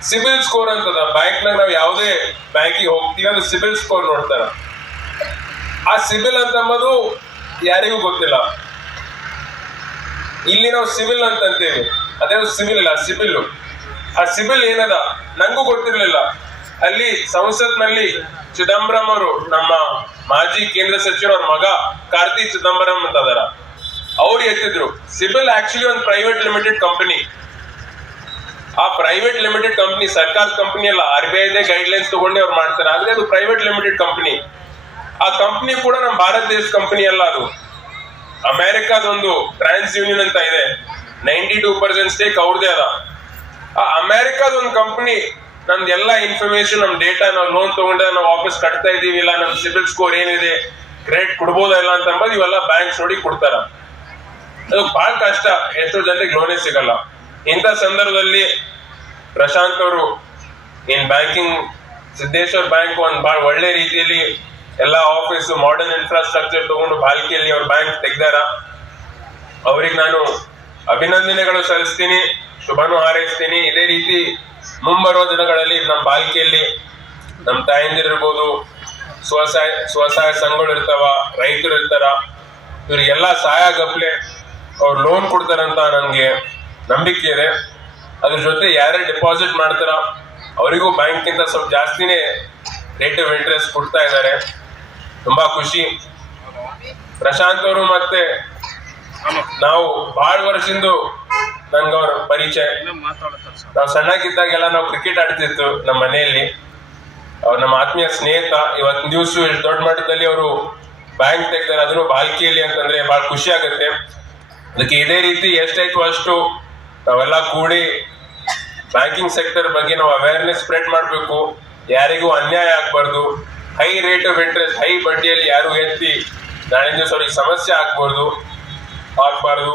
ಸಿಬಿಲ್ ಸ್ಕೋರ್ ಅಂತದ. ಬ್ಯಾಂಕ್ನಾಗ ನಾವು ಯಾವುದೇ ಬ್ಯಾಂಕಿಗೆ ಹೋಗ್ತೀವಿ ಅಂದ್ರೆ ಸಿಬಿಲ್ ಸ್ಕೋರ್ ನೋಡ್ತಾರ. ಆ ಸಿಬಿಲ್ ಅಂತ ಅಂಬೋದು ಯಾರಿಗೂ ಗೊತ್ತಿಲ್ಲ. ಇಲ್ಲಿ ನಾವು ಸಿವಿಲ್ ಅಂತ ಅಂತೇವೆ. ಅದೇ ಸಿವಿಲ್ ಇಲ್ಲ ಸಿಬಿಲ್ ಆ ಸಿಬಿಲ್ ಏನದ? ನಂಗೂ ಗೊತ್ತಿರ್ಲಿಲ್ಲ. ಅಲ್ಲಿ ಸಂಸತ್ನಲ್ಲಿ ಚಿದಂಬರಂ ಅವರು ನಮ್ಮ ಮಾಜಿ ಕೇಂದ್ರ ಸಚಿವರ ಮಗ ಕಾರ್ತಿ ಚಿದಂಬರಂ ಅಂತ ಅದರ. ಅವ್ರು ಎತ್ತಿದ್ರು. ಸಿಬಿಲ್ ಆಕ್ಚುಲಿ ಒಂದು ಪ್ರೈವೇಟ್ ಲಿಮಿಟೆಡ್ ಕಂಪನಿ ಆ ಪ್ರೈವೇಟ್ ಲಿಮಿಟೆಡ್ ಕಂಪನಿ ಸರ್ಕಾರದ ಕಂಪನಿ ಅಲ್ಲ ಆರ್ ಬಿ ಐದೇ ಗೈಡ್ಲೈನ್ಸ್ ತಗೊಂಡು ಅವ್ರು ಮಾಡ್ತಾರೆ. ಆದ್ರೆ ಅದು ಪ್ರೈವೇಟ್ ಲಿಮಿಟೆಡ್ ಕಂಪನಿ ಆ ಕಂಪನಿ ಕೂಡ ನಮ್ಮ ಭಾರತ ದೇಶದ ಕಂಪನಿ ಅಲ್ಲ ಅದು. ಅಮೆರಿಕಾದೊಂದು ಟ್ರಾನ್ಸ್ ಯೂನಿಯನ್ ಅಂತ ಇದೆ. ನೈಂಟಿ ಟೂ ಪರ್ಸೆಂಟ್ ಸ್ಟೇಕ್ ಅವ್ರದೇ ಅದ. ಆ ಅಮೆರಿಕಾದ ಒಂದು ಕಂಪನಿ ನಮ್ದು ಎಲ್ಲ ಇನ್ಫಾರ್ಮೇಶನ್ ನಮ್ ಡೇಟಾ ನಾವು ಲೋನ್ ತಗೊಂಡ ನಾವು ವಾಪಸ್ ಕಟ್ತಾ ಇದೀವಿ ಇಲ್ಲ ನಮ್ಮ ಸಿಬಿಲ್ ಸ್ಕೋರ್ ಏನಿದೆ ಕ್ರೆಡಿಟ್ ಕೊಡ್ಬೋದಾ ಇಲ್ಲ ಅಂತ ಅಂಬೋದು ಇವೆಲ್ಲ ಬ್ಯಾಂಕ್ಸ್ ನೋಡಿ ಕೊಡ್ತಾರ. ಅದು ಬಹಳ ಕಷ್ಟ. ಎಷ್ಟೋ ಜನರಿಗೆ ಲೋನೇ ಸಿಗಲ್ಲ. ಇಂಥ ಸಂದರ್ಭದಲ್ಲಿ ಪ್ರಶಾಂತ್ ಅವರು ಇನ್ ಬ್ಯಾಂಕಿಂಗ್ ಸಿದ್ದೇಶ್ವರ್ ಬ್ಯಾಂಕ್ ಒಂದು ಬಹಳ ಒಳ್ಳೆ ರೀತಿಯಲ್ಲಿ ಎಲ್ಲ ಆಫೀಸ್ ಮಾಡರ್ನ್ ಇನ್ಫ್ರಾಸ್ಟ್ರಕ್ಚರ್ ತಗೊಂಡು ಬಾಲ್ಕಿಯಲ್ಲಿ ಅವ್ರ ಬ್ಯಾಂಕ್ ತೆಗ್ದಾರ. ಅವ್ರಿಗೆ ನಾನು ಅಭಿನಂದನೆಗಳು ಸಲ್ಲಿಸ್ತೀನಿ, ಶುಭನು ಹಾರೈಸ್ತೀನಿ. ಇದೇ ರೀತಿ ಮುಂಬರುವ ದಿನಗಳಲ್ಲಿ ನಮ್ಮ ಬಾಲ್ಕಿಯಲ್ಲಿ ನಮ್ಮ ತಾಯಂದಿರಿರ್ಬೋದು ಸ್ವಸಹಾಯ ಸ್ವಸಹಾಯ ಸಂಘಗಳು ಇರ್ತಾವ, ರೈತರು ಇರ್ತಾರ, ಇವ್ರಿಗೆಲ್ಲ ಸಹಾಯ ಗಪ್ಲೆ ಅವ್ರು ಲೋನ್ ಕೊಡ್ತಾರಂತ ನನಗೆ ನಂಬಿಕೆ ಇದೆ. ಅದ್ರ ಜೊತೆ ಯಾರೇ ಡಿಪಾಸಿಟ್ ಮಾಡ್ತಾರ ಅವರಿಗೂ ಬ್ಯಾಂಕ್ಗಿಂತ ಸ್ವಲ್ಪ ಜಾಸ್ತಿನೇ ರೇಟ್ ಆಫ್ ಇಂಟ್ರೆಸ್ಟ್ ಕೊಡ್ತಾ ಇದ್ದಾರೆ. ತುಂಬಾ ಖುಷಿ. ಪ್ರಶಾಂತ್ ಅವರು ಮತ್ತೆ ನಾವು ಬಹಳ ವರ್ಷದಿಂದ ನನ್ಗೆ ಅವ್ರ ಪರಿಚಯ. ನಾವು ಸಣ್ಣಕ್ಕಿದ್ದಾಗೆಲ್ಲ ನಾವು ಕ್ರಿಕೆಟ್ ಆಡ್ತಿತ್ತು ನಮ್ಮ ಮನೆಯಲ್ಲಿ. ಅವ್ರು ನಮ್ಮ ಆತ್ಮೀಯ ಸ್ನೇಹಿತ ಇವತ್ತಿನ ದಿವಸ ಎಷ್ಟು ದೊಡ್ಡ ಮಟ್ಟದಲ್ಲಿ ಅವರು ಬ್ಯಾಂಕ್ ತೆಗ್ತಾರೆ ಅದನ್ನು ಬಾಲ್ಕಿಯಲ್ಲಿ ಅಂತಂದ್ರೆ ಬಹಳ ಖುಷಿ ಆಗುತ್ತೆ. ಅದಕ್ಕೆ ಇದೇ ರೀತಿ ಎಷ್ಟಾಯ್ತು ಅಷ್ಟು ನಾವೆಲ್ಲ ಕೂಡಿ ಬ್ಯಾಂಕಿಂಗ್ ಸೆಕ್ಟರ್ ಬಗ್ಗೆ ನಾವು ಅವೇರ್ನೆಸ್ ಸ್ಪ್ರೆಡ್ ಮಾಡಬೇಕು. ಯಾರಿಗೂ ಅನ್ಯಾಯ ಆಗಬಾರ್ದು. High rate of interest high ಬಡ್ಡಿಯಲ್ಲಿ ಯಾರು ಎತ್ತಿ ನಾಳೆ ದಿವಸ ಅವ್ರಿಗೆ ಸಮಸ್ಯೆ ಆಗ್ಬಾರ್ದು. ಆಗಬಾರ್ದು.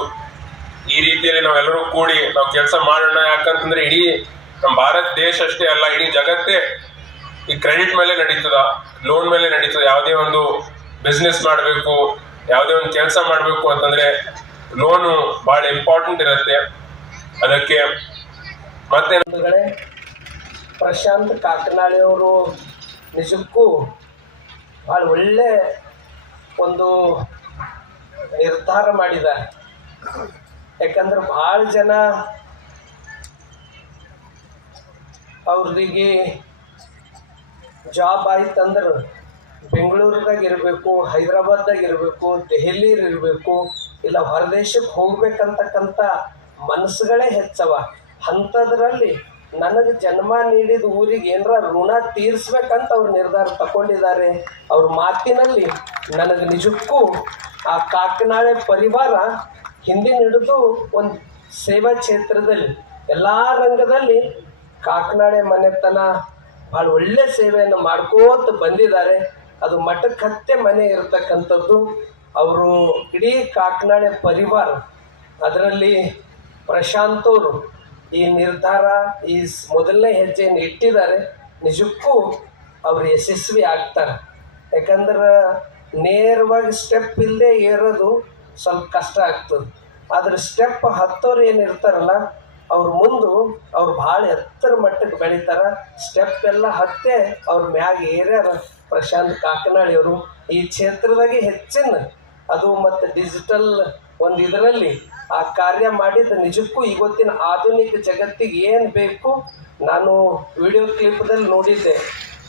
ಈ ರೀತಿಯಲ್ಲಿ ನಾವೆಲ್ಲರೂ ಕೂಡಿ ನಾವು ಕೆಲಸ ಮಾಡೋಣ. ಯಾಕಂತಂದ್ರೆ ಇಡೀ ನಮ್ಮ ಭಾರತ ದೇಶ ಅಷ್ಟೇ ಅಲ್ಲ, ಇಡೀ ಜಗತ್ತೇ ಈ ಕ್ರೆಡಿಟ್ ಮೇಲೆ ನಡೀತದ. ಲೋನ್ ಮೇಲೆ ನಡೀತದ. ಯಾವುದೇ ಒಂದು ಬಿಸ್ನೆಸ್ ಮಾಡಬೇಕು, ಯಾವುದೇ ಒಂದು ಕೆಲಸ ಮಾಡಬೇಕು ಅಂತಂದ್ರೆ ಲೋನು ಬಹಳ ಇಂಪಾರ್ಟೆಂಟ್ ಇರುತ್ತೆ. ಅದಕ್ಕೆ ಮತ್ತೆ ಪ್ರಶಾಂತ್ ಕಾಕನಾಳಿಯವರು ನಿಜಕ್ಕೂ ಭಾಳ ಒಳ್ಳೆ ಒಂದು ನಿರ್ಧಾರ ಮಾಡಿದ ಯಾಕಂದ್ರೆ ಭಾಳ ಜನ ಅವ್ರಿಗೆ ಜಾಬ್ ಆಯ್ತಂದ್ರೆ ಬೆಂಗಳೂರದಾಗ ಇರಬೇಕು, ಹೈದರಾಬಾದ್ದಾಗ ಇರಬೇಕು ದೆಹಲಿ ಇರಬೇಕು, ಇಲ್ಲ ಹೊರದೇಶಕ್ಕೆ ಹೋಗ್ಬೇಕಂತಕ್ಕಂಥ ಮನಸ್ಸುಗಳೇ ಹೆಚ್ಚವ. ಅಂಥದ್ರಲ್ಲಿ ನನಗೆ ಜನ್ಮ ನೀಡಿದ ಊರಿಗೆ ಏನರ ಋಣ ತೀರಿಸ್ಬೇಕಂತ ಅವ್ರು ನಿರ್ಧಾರ ತಗೊಂಡಿದ್ದಾರೆ ಅವ್ರ ಮಾತಿನಲ್ಲಿ ನನಗೆ ನಿಜಕ್ಕೂ ಆ ಕಾಕನಾಳೆ ಪರಿವಾರ ಹಿಂದಿನ ಹಿಡಿದು ಒಂದು ಸೇವಾ ಕ್ಷೇತ್ರದಲ್ಲಿ ಎಲ್ಲ ರಂಗದಲ್ಲಿ ಕಾಕನಾಳೆ ಮನೆತನ ಭಾಳ ಒಳ್ಳೆ ಸೇವೆಯನ್ನು ಮಾಡ್ಕೋತ ಬಂದಿದ್ದಾರೆ. ಅದು ಮಠಕ್ಕೆ ಮನೆ ಇರತಕ್ಕಂಥದ್ದು. ಅವರು ಇಡೀ ಕಾಕನಾಳೆ ಪರಿವಾರ ಅದರಲ್ಲಿ ಪ್ರಶಾಂತ್ ಈ ನಿರ್ಧಾರ, ಈ ಮೊದಲನೇ ಹೆಜ್ಜೆಯನ್ನು ಇಟ್ಟಿದ್ದಾರೆ. ನಿಜಕ್ಕೂ ಅವರು ಯಶಸ್ವಿ ಆಗ್ತಾರೆ. ಯಾಕಂದ್ರೆ ನೇರವಾಗಿ ಸ್ಟೆಪ್ ಇಲ್ಲದೆ ಏರೋದು ಸ್ವಲ್ಪ ಕಷ್ಟ ಆಗ್ತದೆ. ಆದ್ರೆ ಸ್ಟೆಪ್ ಹತ್ತೋರು ಏನು ಇರ್ತಾರಲ್ಲ, ಅವ್ರ ಮುಂದೆ ಅವ್ರು ಭಾಳ ಎತ್ತರ ಮಟ್ಟಕ್ಕೆ ಬೆಳಿತಾರೆ. ಸ್ಟೆಪ್ ಎಲ್ಲ ಹತ್ತೆ ಅವ್ರ ಮ್ಯಾಗ ಏರ್ಯಾರ ಪ್ರಶಾಂತ್ ಕಾಕನಾಳಿಯವರು ಈ ಕ್ಷೇತ್ರದಾಗೆ ಹೆಚ್ಚಿನ ಅದು ಮತ್ತು ಡಿಜಿಟಲ್ ಒಂದು ಇದರಲ್ಲಿ ಆ ಕಾರ್ಯ ಮಾಡಿದ ನಿಜಕ್ಕೂ ಇವತ್ತಿನ ಆಧುನಿಕ ಜಗತ್ತಿಗೆ ಏನು ಬೇಕು ನಾನು ವಿಡಿಯೋ ಕ್ಲಿಪ್ದಲ್ಲಿ ನೋಡಿದ್ದೆ.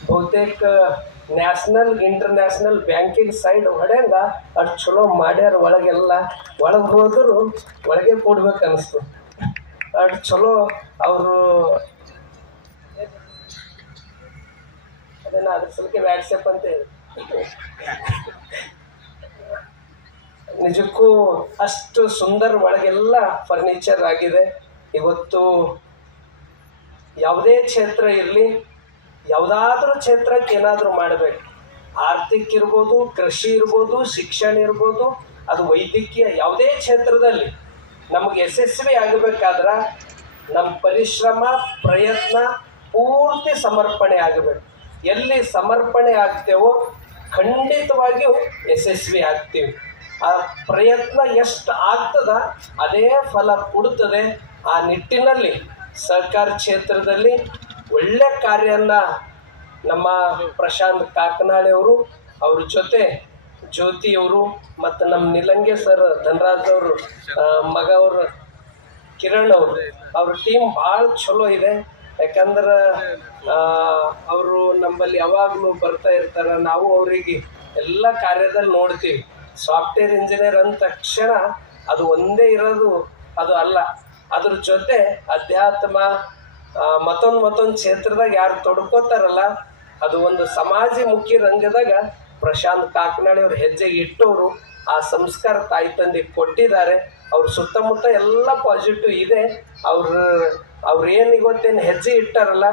ಬಹುತೇಕ ನ್ಯಾಷನಲ್, ಇಂಟರ್ನ್ಯಾಷನಲ್ ಬ್ಯಾಂಕಿಂಗ್ ಸೈಡ್ ಹೊಡೆಯಂಗ ಅಷ್ಟು ಚಲೋ ಮಾಡ್ಯಾರ ಒಳಗೆಲ್ಲ. ಒಳಗೆ ಹೋದರೂ ಒಳಗೆ ಕೊಡ್ಬೇಕು ಅನಿಸ್ತು. ಅಷ್ಟು ಚಲೋ ಅವರು ಅದೇನ ಅದ್ರ ಸಲಕ್ಕೆ ವ್ಯಾಟ್ಸಪ್ ಅಂತ ಹೇಳಿ ನಿಜಕ್ಕೂ ಅಷ್ಟು ಸುಂದರ ಒಳಗೆಲ್ಲ ಫರ್ನಿಚರ್ ಆಗಿದೆ. ಇವತ್ತು ಯಾವುದೇ ಕ್ಷೇತ್ರ ಇರಲಿ, ಯಾವುದಾದ್ರೂ ಕ್ಷೇತ್ರಕ್ಕೆ ಏನಾದರೂ ಮಾಡಬೇಕು. ಆರ್ಥಿಕ ಇರ್ಬೋದು, ಕೃಷಿ ಇರ್ಬೋದು, ಶಿಕ್ಷಣ ಇರ್ಬೋದು, ಅದು ವೈದ್ಯಕೀಯ ಯಾವುದೇ ಕ್ಷೇತ್ರದಲ್ಲಿ ನಮಗೆ ಯಶಸ್ವಿ ಆಗಬೇಕಾದ್ರೆ ನಮ್ಮ ಪರಿಶ್ರಮ, ಪ್ರಯತ್ನ ಪೂರ್ತಿ ಸಮರ್ಪಣೆ ಆಗಬೇಕು. ಎಲ್ಲಿ ಸಮರ್ಪಣೆ ಆಗ್ತೇವೋ ಖಂಡಿತವಾಗಿಯೂ ಯಶಸ್ವಿ ಆಗ್ತೀವಿ. ಆ ಪ್ರಯತ್ನ ಎಷ್ಟು ಆಗ್ತದ, ಅದೇ ಫಲ ಕೊಡುತ್ತದೆ ಆ ನಿಟ್ಟಿನಲ್ಲಿ ಸರ್ಕಾರ ಕ್ಷೇತ್ರದಲ್ಲಿ ಒಳ್ಳೆ ಕಾರ್ಯನ ನಮ್ಮ ಪ್ರಶಾಂತ್ ಕಾಕನಾಳೆ ಅವರು, ಅವ್ರ ಜೊತೆ ಜ್ಯೋತಿಯವರು ಮತ್ತು ನಮ್ಮ ನಿಲಂಗೆ ಸರ್ ಧನರಾಜ್ ಅವರು ಮಗ ಅವರು ಕಿರಣ್ ಅವರು, ಅವ್ರ ಟೀಮ್ ಭಾಳ ಚಲೋ ಇದೆ. ಯಾಕಂದ್ರೆ ಅವರು ನಮ್ಮಲ್ಲಿ ಯಾವಾಗಲೂ ಬರ್ತಾ ಇರ್ತಾರೆ. ನಾವು ಅವರಿಗೆ ಎಲ್ಲ ಕಾರ್ಯದಲ್ಲಿ ನೋಡ್ತೀವಿ. ಸಾಫ್ಟ್ವೇರ್ ಇಂಜಿನಿಯರ್ ಅಂದ ತಕ್ಷಣ ಅದು ಒಂದೇ ಇರೋದು ಅದು ಅಲ್ಲ. ಅದ್ರ ಜೊತೆ ಅಧ್ಯಾತ್ಮ ಮತ್ತೊಂದು ಮತ್ತೊಂದು ಕ್ಷೇತ್ರದಾಗ ಯಾರು ತೊಡ್ಕೋತಾರಲ್ಲ, ಅದು ಒಂದು ಸಮಾಜಿ ಮುಖ್ಯ ರಂಗದಾಗ ಪ್ರಶಾಂತ್ ಕಾಕನಾಳಿ ಅವ್ರ ಹೆಜ್ಜೆಗೆ ಇಟ್ಟವರು ಆ ಸಂಸ್ಕಾರ ತಾಯಿ ತಂದೆ ಕೊಟ್ಟಿದ್ದಾರೆ. ಅವ್ರ ಸುತ್ತಮುತ್ತ ಎಲ್ಲ ಪಾಸಿಟಿವ್ ಇದೆ. ಅವ್ರ, ಅವ್ರು ಏನು ಇವತ್ತೇನು ಹೆಜ್ಜೆ ಇಟ್ಟಾರಲ್ಲ,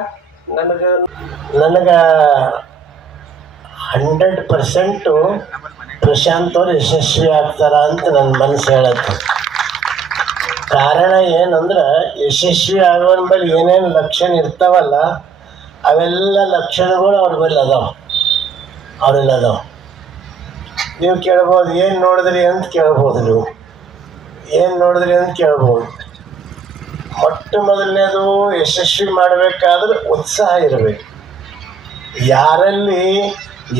ನನಗೆ ನನಗೆ ಹಂಡ್ರೆಡ್ ಪರ್ಸೆಂಟು ಪ್ರಶಾಂತ್ ಅವ್ರು ಯಶಸ್ವಿ ಆಗ್ತಾರ ಅಂತ ನನ್ನ ಮನಸ್ಸು ಹೇಳತ್ತೆ. ಕಾರಣ ಏನಂದ್ರೆ ಯಶಸ್ವಿ ಆಗೋನ್ ಬಳಿ ಏನೇನು ಲಕ್ಷಣ ಇರ್ತಾವಲ್ಲ, ಅವೆಲ್ಲ ಲಕ್ಷಣಗಳು ಅವ್ರ ಬಳಿ ಅದಾವ. ಅವ್ರಲ್ಲಿ ಅದಾವ. ನೀವು ಕೇಳ್ಬೋದು, ಏನು ನೋಡಿದ್ರಿ ಅಂತ ಕೇಳ್ಬೋದು ನೀವು. ಏನು ನೋಡಿದ್ರಿ ಅಂತ ಕೇಳ್ಬೋದು. ಮೊಟ್ಟ ಮೊದಲನೇದು ಯಶಸ್ವಿ ಮಾಡಬೇಕಾದ್ರೆ ಉತ್ಸಾಹ ಇರಬೇಕು. ಯಾರಲ್ಲಿ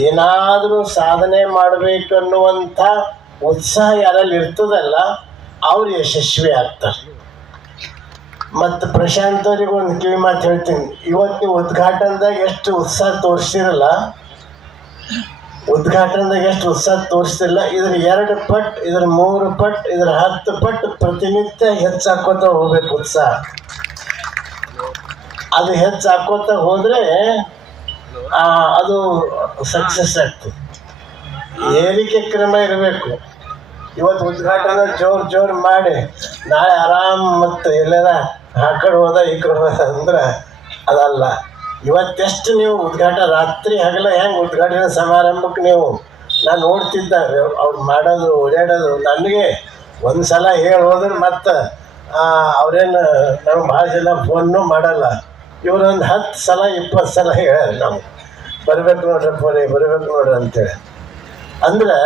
ಏನಾದರೂ ಸಾಧನೆ ಮಾಡಬೇಕು ಅನ್ನುವಂಥ ಉತ್ಸಾಹ ಯಾರಲ್ಲಿ ಇರ್ತದಲ್ಲ, ಅವ್ರು ಯಶಸ್ವಿ ಆಗ್ತಾರೆ. ಮತ್ತು ಪ್ರಶಾಂತ್ ಅವ್ರಿಗೆ ಒಂದು ಕಿವಿ ಮಾತು ಹೇಳ್ತೀನಿ. ಇವತ್ತು ನೀವು ಉದ್ಘಾಟನದಾಗ ಎಷ್ಟು ಉತ್ಸಾಹ ತೋರಿಸಿರಲ್ಲ, ಉದ್ಘಾಟನದಾಗ ಎಷ್ಟು ಉತ್ಸಾಹ ತೋರಿಸ್ತಿಲ್ಲ ಇದ್ರ ಎರಡು ಪಟ್, ಇದ್ರ ಮೂರು ಪಟ್, ಇದ್ರ ಹತ್ತು ಪಟ್ ಪ್ರತಿನಿತ್ಯ ಹೆಚ್ಚಾಕೋತ ಹೋಗ್ಬೇಕು ಉತ್ಸಾಹ. ಅದು ಹೆಚ್ಚಾಕೋತ ಹೋದರೆ ಅದು ಸಕ್ಸಸ್ ಆಗ್ತದೆ ಏರಿಕೆ ಕ್ರಮ ಇರಬೇಕು. ಇವತ್ತು ಉದ್ಘಾಟನೆ ಜೋರು ಜೋರು ಮಾಡಿ, ನಾಳೆ ಆರಾಮ್ ಮತ್ತು ಎಲ್ಲಾರ ಆ ಕಡೆ ಹೋದ ಈ ಕಡೆ ಅಂದ್ರೆ ಅದಲ್ಲ. ಇವತ್ತೆಷ್ಟು ನೀವು ಉದ್ಘಾಟನೆ ರಾತ್ರಿ ಹಗಲ ಹೆಂಗೆ ಉದ್ಘಾಟನೆ ಸಮಾರಂಭಕ್ಕೆ ನೀವು? ನಾನು ನೋಡ್ತಿದ್ದ ಅವ್ರು ಮಾಡೋದು, ಓಡಾಡೋದು. ನನಗೆ ಒಂದು ಸಲ ಹೇಳಿ ಹೋದ್ರೆ ಮತ್ತೆ ಅವ್ರೇನು ನಮ್ಗೆ ಭಾಳ ಜನ ಫೋನ್ನು ಮಾಡಲ್ಲ. ಇವರೊಂದು ಹತ್ತು ಸಲ, ಇಪ್ಪತ್ತು ಸಲ ಹೇಳ್ಯಾರ ನಾವು ಬರಬೇಕು ನೋಡ್ರಿ ಪೋರಿ, ಬರ್ಬೇಕು ನೋಡ್ರಿ ಅಂತೇಳಿ. ಅಂದ್ರೆ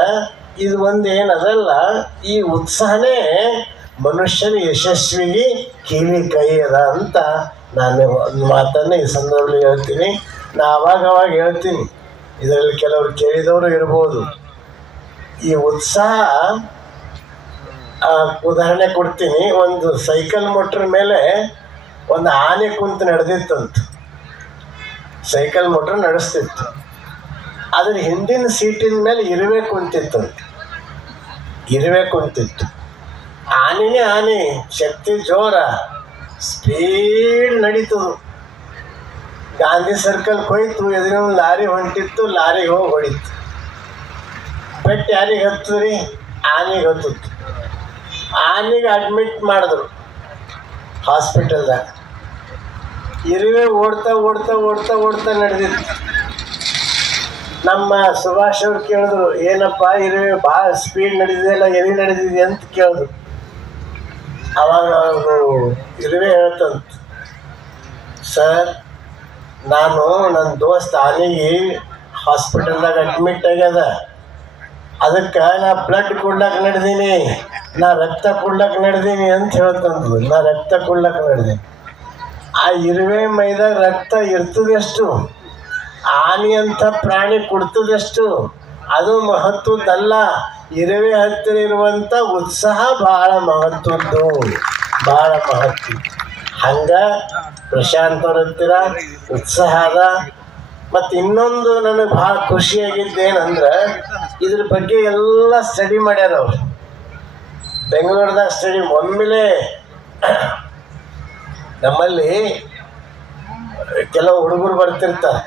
ಇದು ಒಂದು ಏನದಲ್ಲ ಈ ಉತ್ಸಾಹನೇ ಮನುಷ್ಯನ ಯಶಸ್ವಿಗೆ ಕೀಲಿ ಕೈ ಅದ ಅಂತ ನಾನು ಒಂದು ಮಾತನ್ನು ಈ ಸಂದರ್ಭದಲ್ಲಿ ಹೇಳ್ತೀನಿ. ನಾ ಅವಾಗ ಅವಾಗ ಹೇಳ್ತೀನಿ. ಇದರಲ್ಲಿ ಕೆಲವರು ಕೇಳಿದವರು ಇರ್ಬೋದು. ಈ ಉತ್ಸಾಹ ಉದಾಹರಣೆ ಕೊಡ್ತೀನಿ. ಒಂದು ಸೈಕಲ್ ಮೋಟ್ರ್ ಮೇಲೆ ಒಂದು ಆನೆ ಕುಂತು ನಡೆದಿತ್ತಂತ. Cycle, motor ನಡೆಸ್ತಿತ್ತು. ಅದ್ರ ಹಿಂದಿನ ಸೀಟಿನ ಮೇಲೆ ಇರುವೆ ಕುಂತಿತ್ತಂತೆ. ಇರುವೆ ಕುಂತಿತ್ತು. ಆನೆನೇ ಆನೆ, ಶಕ್ತಿ ಜೋರ, ಸ್ಪೀಡ್ ನಡೀತದು ಗಾಂಧಿ ಸರ್ಕಲ್ ಕೊಯ್ತು ಎದುರಿನ ಒಂದು ಲಾರಿ ಹೊಂಟಿತ್ತು ಲಾರಿಗೆ ಹೋಗಿ ಹೊಡಿತು. ಪೆಟ್ಟು ಯಾರಿಗೆ ಹತ್ತು ರೀ ಆನೆಗೆ ಹತ್ತಿತ್ತು. ಆನೆಗೆ ಅಡ್ಮಿಟ್ ಮಾಡಿದ್ರು. ಹಾಸ್ಪಿಟಲ್ದಾಗ. ಇರುವೆ ಓಡ್ತಾ ಓಡ್ತಾ ಓಡ್ತಾ ಓಡ್ತಾ ನಡೆದಿತ್ತು. ನಮ್ಮ ಸುಭಾಷ್ ಅವ್ರು ಕೇಳಿದ್ರು, ಏನಪ್ಪ ಇರುವೆ ಭಾಳ ಸ್ಪೀಡ್ ನಡೆದಿದೆಯಲ್ಲ ಎಲ್ಲಿ ನಡೆದಿದೆ? ಅಂತ ಕೇಳಿದ್ರು. ಅವಾಗ ಅವರು ಇರುವೆ ಹೇಳ್ತಂತ, ಸರ್, ನಾನು ನನ್ನ ದೋಸ್ತ ಆನೆಗೆ ಹಾಸ್ಪಿಟಲ್ದಾಗ ಅಡ್ಮಿಟ್ ಆಗ್ಯದ. ಅದಕ್ಕೆ ನಾ ಬ್ಲಡ್ ಕೊಡ್ಲಕ್ಕೆ ನಡೆದೀನಿ, ನಾ ರಕ್ತ ಕೊಡ್ಲಕ್ಕೆ ನಡೆದೀನಿ ಅಂತ ಹೇಳ್ತಂದ್ರು ನಾ ರಕ್ತ ಕೊಡ್ಲಕ್ಕೆ ನಡೆದೀನಿ. ಆ ಇರುವೆ ಮೈದಾಗ ರಕ್ತ ಇರ್ತದೆಷ್ಟು? ಆನೆ ಅಂತ ಪ್ರಾಣಿ ಕೊಡ್ತದೆಷ್ಟು? ಅದು ಮಹತ್ವದ್ದಲ್ಲ. ಇರುವೆ ಹತ್ತಿರ ಇರುವಂಥ ಉತ್ಸಾಹ ಬಹಳ ಮಹತ್ವದ್ದು. ಬಹಳ ಮಹತ್ವ. ಹಂಗ ಪ್ರಶಾಂತ್ ಹತ್ತಿರ ಉತ್ಸಾಹ ಅದ. ಮತ್ತು ಇನ್ನೊಂದು ನನಗೆ ಭಾಳ ಖುಷಿಯಾಗಿದ್ದೇನಂದ್ರೆ, ಇದ್ರ ಬಗ್ಗೆ ಎಲ್ಲ ಸ್ಟಡಿ ಮಾಡ್ಯಾರ ಅವ್ರು. ಬೆಂಗಳೂರದಾಗ ಸ್ಟಡಿ ಒಮ್ಮೆಲೆ ನಮ್ಮಲ್ಲಿ ಕೆಲವು ಹುಡುಗರು ಬರ್ತಿರ್ತಾರೆ.